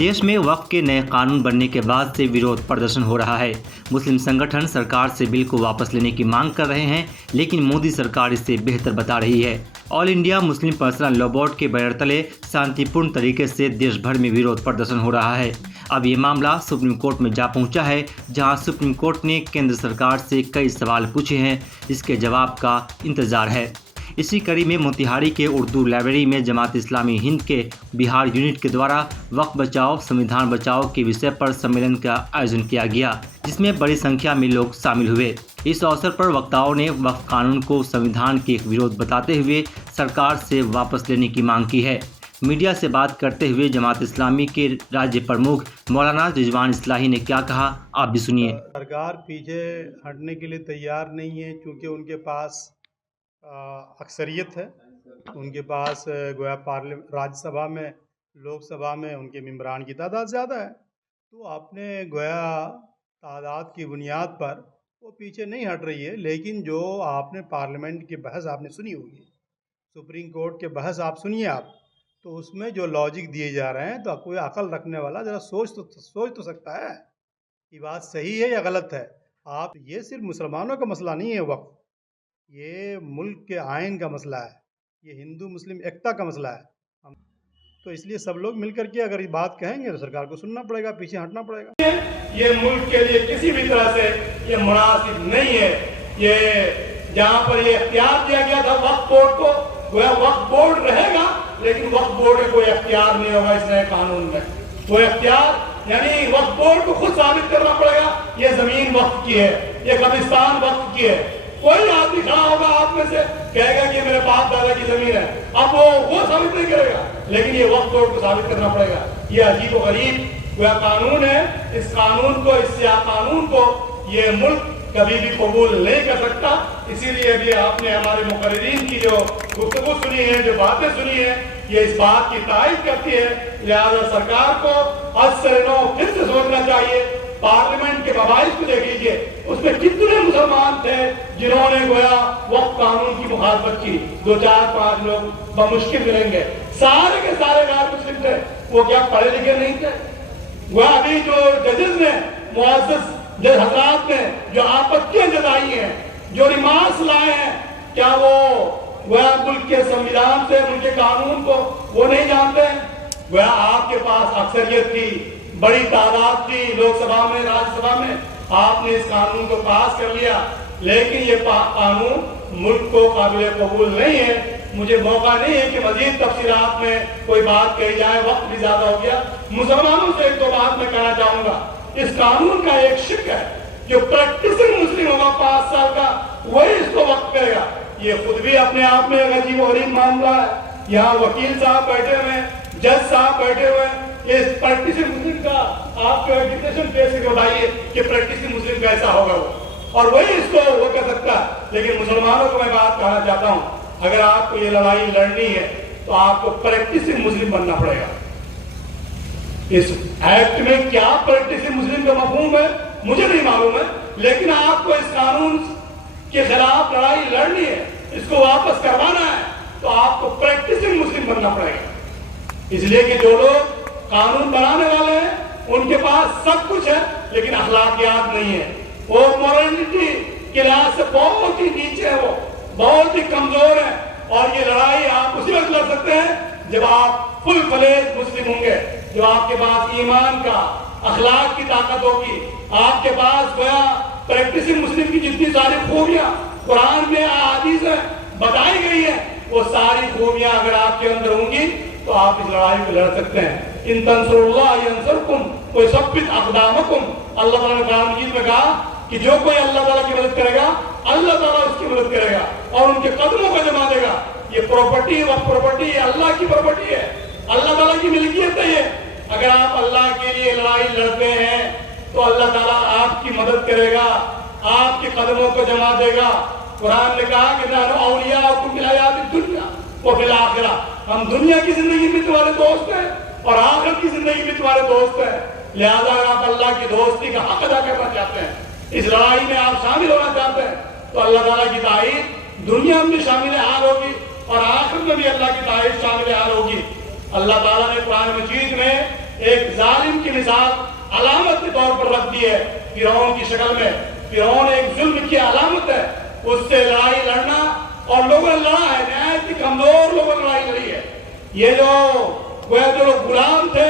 देश में वक्फ के नए कानून बनने के बाद से विरोध प्रदर्शन हो रहा है। मुस्लिम संगठन सरकार से बिल को वापस लेने की मांग कर रहे हैं, लेकिन मोदी सरकार इसे बेहतर बता रही है। All India Muslim personal law board के बैनर तले शांतिपूर्ण तरीके से देश भर में विरोध प्रदर्शन हो रहा है। अब ये मामला सुप्रीम कोर्ट में जा पहुंचा है, जहां सुप्रीम कोर्ट ने केंद्र सरकार से कई सवाल पूछे हैं। इसके जवाब का इंतजार है। इसी कड़ी में मोतिहारी के उर्दू लाइब्रेरी में जमात इस्लामी हिंद के बिहार यूनिट के द्वारा वक्फ बचाओ संविधान बचाओ के विषय पर सम्मेलन का आयोजन किया गया, जिसमें बड़ी संख्या में लोग शामिल हुए। इस अवसर पर वक्ताओं ने वक्फ कानून को संविधान के एक विरोध बताते हुए सरकार से वापस लेने की मांग की है। मीडिया से बात करते हुए जमात इस्लामी के राज्य प्रमुख मौलाना रिजवान इस्लाही ने क्या कहा, आप भी सुनिए। सरकार पीछे हटने के लिए तैयार नहीं है, क्योंकि उनके पास अक्सरियत है। उनके पास गोया राज्यसभा में, लोकसभा में उनके मेंबरान की तादाद ज़्यादा है, तो आपने गोया तादाद की बुनियाद पर वो पीछे नहीं हट रही है। लेकिन जो आपने पार्लियामेंट की बहस आपने सुनी होगी, सुप्रीम कोर्ट के बहस आप सुनिए आप, तो उसमें जो लॉजिक दिए जा रहे हैं, तो कोई अकल रखने वाला ज़रा सोच तो सकता है कि बात सही है या गलत है। आप ये सिर्फ मुसलमानों का मसला नहीं है वक्फ, ये मुल्क के आइन का मसला है, ये हिंदू मुस्लिम एकता का मसला है। तो इसलिए सब लोग मिलकर के अगर ये बात कहेंगे तो सरकार को सुनना पड़ेगा, पीछे हटना पड़ेगा। ये मुल्क के लिए किसी भी तरह से ये मुनासिब नहीं है। ये जहाँ पर ये इख्तियार दिया गया था वक्फ बोर्ड को, वक्फ बोर्ड रहेगा, लेकिन वक्फ बोर्ड का कोई इख्तियार नहीं होगा इस नए कानून में। कोई इख्तियार यानी वक्फ बोर्ड को खुद साबित करना पड़ेगा ये जमीन वक्फ की है, ये कब्रिस्तान वक्फ की है। कोई आदमी खड़ा होगा आप में से कहेगा कि मेरे बाप दादा की जमीन है, अब वो साबित नहीं करेगा, लेकिन ये वक्फ बोर्ड को साबित करना पड़ेगा। ये अजीब व गरीब कानून है। इस कानून को, इस कानून को ये मुल्क कभी भी कबूल नहीं कर सकता। इसीलिए भी आपने हमारे मुकर्रिरीन की जो गुफ्तगू सुनी है, जो बातें सुनी है, ये इस बात की तायद करती है। लिहाजा सरकार को अस-सर-नौ फिर से सोचना चाहिए। पार्लियामेंट के मबाइस को देख लीजिए, उसमें कितने मुसलमान थे जिन्होंने गोया वक्फ कानून की मुखालफत की। 2, 4, 5 लोग बमुश्किल मिलेंगे, सारे के सारे गैर मुस्लिम थे। वो क्या पढ़े लिखे नहीं थे? गोया अभी जो जजेस ने, मुअज़्ज़ज़ जज हज़रात ने जो आपत्तियां जताई हैं, जो रिमार्क्स लाए हैं, क्या वो गोया मुल्क के संविधान से, मुल्क के कानून को वो नहीं जानते हैं? गोया आपके पास अक्सरियत थी, बड़ी तादाद थी लोकसभा में, राज्यसभा में, आपने इस कानून को पास कर लिया, लेकिन ये कानून मुल्क को काबिल कबूल नहीं है। मुझे मौका नहीं है कि मजीद तफसीलात में कोई बात कही जाए, वक्त भी ज्यादा हो गया। मुसलमानों से 1-2 बात मैं कहना चाहूंगा। इस कानून का एक शिक है, जो प्रैक्टिसिंग मुस्लिम होगा 5 साल का, वही इसको वक्त करेगा। ये खुद भी अपने आप में एक अजीब और गरीब मामला है। यहाँ वकील साहब बैठे हुए हैं, जज साहब बैठे हुए हैं, इस प्रैक्टिसिंग मुस्लिम का आपको एजुकेशन पेश करके बताइए कि प्रैक्टिसिंग मुस्लिम कैसा होगा वो, और वही इसको वो कर सकता है। लेकिन मुसलमानों को मैं बात कहना चाहता हूं, अगर आपको ये लड़ाई लड़नी है तो आपको प्रैक्टिसिंग मुस्लिम बनना पड़ेगा। इस एक्ट में क्या प्रैक्टिसिंग मुस्लिम का मफहूम है मुझे नहीं मालूम है, लेकिन आपको इस कानून के खिलाफ लड़ाई लड़नी है, इसको वापस करवाना है, तो आपको प्रैक्टिसिंग मुस्लिम बनना पड़ेगा। इसलिए कि जो लोग कानून बनाने वाले हैं उनके पास सब कुछ है, लेकिन अखलाकियात नहीं है। वो मोरालिटी के लिहाज से बहुत ही नीचे है, वो बहुत ही कमजोर है। और ये लड़ाई आप उसी वक्त लड़ सकते हैं जब आप फुल फ्लेज मुस्लिम होंगे, जो आपके पास ईमान का, अखलाक की ताकत होगी, आपके पास गोया प्रैक्टिसिंग मुस्लिम की जितनी सारी खूबियां कुरान में, हदीस में बताई गई है, वो सारी खूबियां अगर आपके अंदर होंगी तो आप इस लड़ाई को लड़ सकते हैं। इन तंसुरुल्लाह यंसुरकुम व युसब्बित अक़दामकुम। अल्लाह ताला ने कुरान मजीद में कहा कि जो कोई अल्लाह ताला की मदद करेगा, अल्लाह ताला उसकी मदद करेगा और उनके कदमों को जमा देगा। ये प्रॉपर्टी, वह प्रॉपर्टी अल्लाह की प्रॉपर्टी है, अल्लाह ताला की मिल्कियत है ये। अगर आप अल्लाह के लिए लड़ाई लड़ते हैं तो अल्लाह ताला आपकी मदद करेगा, आपके कदमों को जमा देगा। कुरान ने कहा कि नहनु औलियाउकुम फिल हयातिद दुनिया व फिल आखिरह, हम दुनिया की जिंदगी में तुम्हारे दोस्त हैं और आखिरत की जिंदगी में तुम्हारे दोस्त हैं। लिहाजा अगर आप अल्लाह की दोस्ती का हक अदा करना चाहते हैं, इस लड़ाई में आप शामिल होना चाहते हैं, तो अल्लाह ताला की ताईद दुनिया में शामिल हाल होगी और आखिरत में भी अल्लाह की ताईद शामिल हाल होगी। अल्लाह ताला ने कुरान मजीद में ایک ظالم کی مثال علامت کے طور پر رکھ دی ہے فرعون کی شکل میں. فرعون ایک ظلم کی علامت ہے. اس سے لڑائی لڑنا اور لوگوں نے لڑا ہے, نہایت ہی کمزور لوگوں نے لڑائی لڑی ہے. یہ جو لوگ غلام تھے,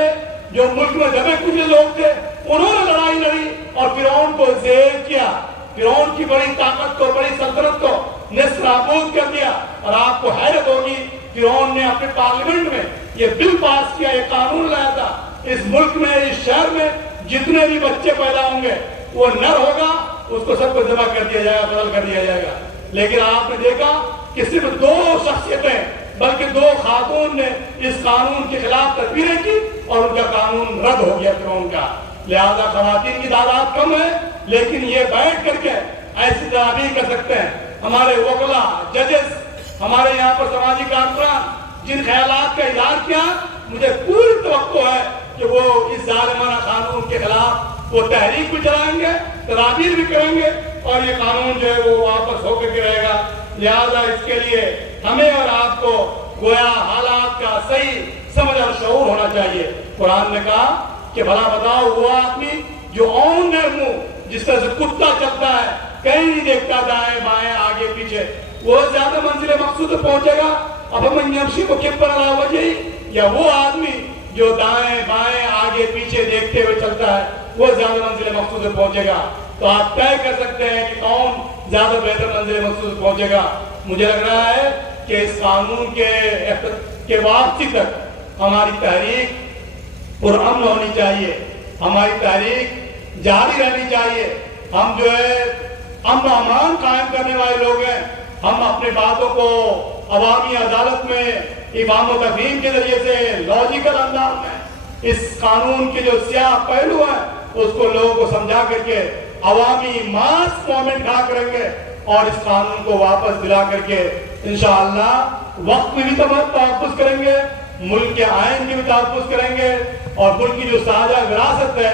جو ملک میں دبے کچے لوگ تھے, انہوں نے لڑائی لڑی اور فرعون کو زیر کیا. فرعون کی بڑی طاقت کو, بڑی سلطنت کو نصف نابود کر دیا. اور آپ کو حیرت ہوگی, فرعون نے اپنے پارلیمنٹ میں یہ بل پاس کیا, یہ قانون لایا تھا, اس ملک میں, اس شہر میں جتنے بھی بچے پیدا ہوں گے وہ نر ہوگا, اس کو سب کو ذبح کر دیا جائے گا, قتل کر دیا جائے گا. لیکن آپ نے دیکھا کہ صرف 2 شخصیتیں بلکہ 2 خاتون نے اس قانون کے خلاف تدبیریں کی اور ان کا قانون رد ہو گیا فرعون کا. لہذا خواتین کی تعداد کم ہے, لیکن یہ بیٹھ کر کے ایسی تدابیر کر سکتے ہیں. ہمارے وکلا, ججز, ہمارے یہاں پر سماجی کارکنان جن خیالات کا اظہار کیا, مجھے پوری توقع ہے کہ وہ اس ظالمانہ قانون کے خلاف وہ تحریک بھی چلائیں گے, تدابیر بھی کریں گے, اور یہ قانون جو ہے وہ واپس ہو کر کے رہے گا. لہذا اس کے لیے ہمیں اور آپ کو گویا حالات کا صحیح سمجھ اور شعور ہونا چاہیے. قرآن نے کہا کہ بھلا بتاؤ وہ آدمی جو اون ہے منہ, جس طرح سے کتا چلتا ہے, کہیں نہیں دیکھتا دائیں بائیں آگے پیچھے, وہ زیادہ منزل مقصود پہنچے گا. اب ہم یمشی کو کب پر علا وجہی, یا وہ آدمی جو دائیں بائیں آگے پیچھے دیکھتے ہوئے چلتا ہے, وہ زیادہ منزل مقصود پہنچے گا. تو آپ طے کر سکتے ہیں کہ کون زیادہ بہتر منزل مقصود پہنچے گا. مجھے لگ رہا ہے کہ اس قانون کے واپسی تک ہماری تحریک پرامن ہونی چاہیے, ہماری تحریک جاری رہنی چاہیے. ہم جو ہے امن و امان قائم کرنے والے لوگ ہیں. ہم اپنی باتوں کو عوامی عدالت میں افہام و تفہیم کے ذریعے سے لاجیکل انداز میں اس قانون کے جو سیاہ پہلو ہیں اس کو لوگوں کو سمجھا کر کے عوامی ماس موومنٹ کھڑا کریں گے, اور اس قانون کو واپس دلا کر کے انشاءاللہ وقت میں بھی تحفظ کریں گے, ملک کے آئین کی بھی تحفظ کریں گے, اور ملک کی جو ساجہ وراثت ہے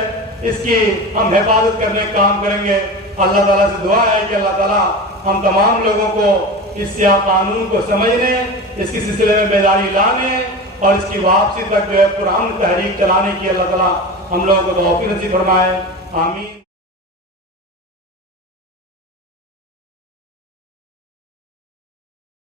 اس کی ہم حفاظت کرنے کا کام کریں گے. اللہ تعالیٰ سے دعا ہے کہ اللہ تعالیٰ ہم تمام لوگوں کو اس سیاہ قانون کو سمجھنے, اس کی سلسلے میں بیداری لانے اور اس کی واپسی تک جو ہے پرامن تحریک چلانے کی اللہ تعالیٰ ہم لوگوں کو توفیق نصیب فرمائے. آمین.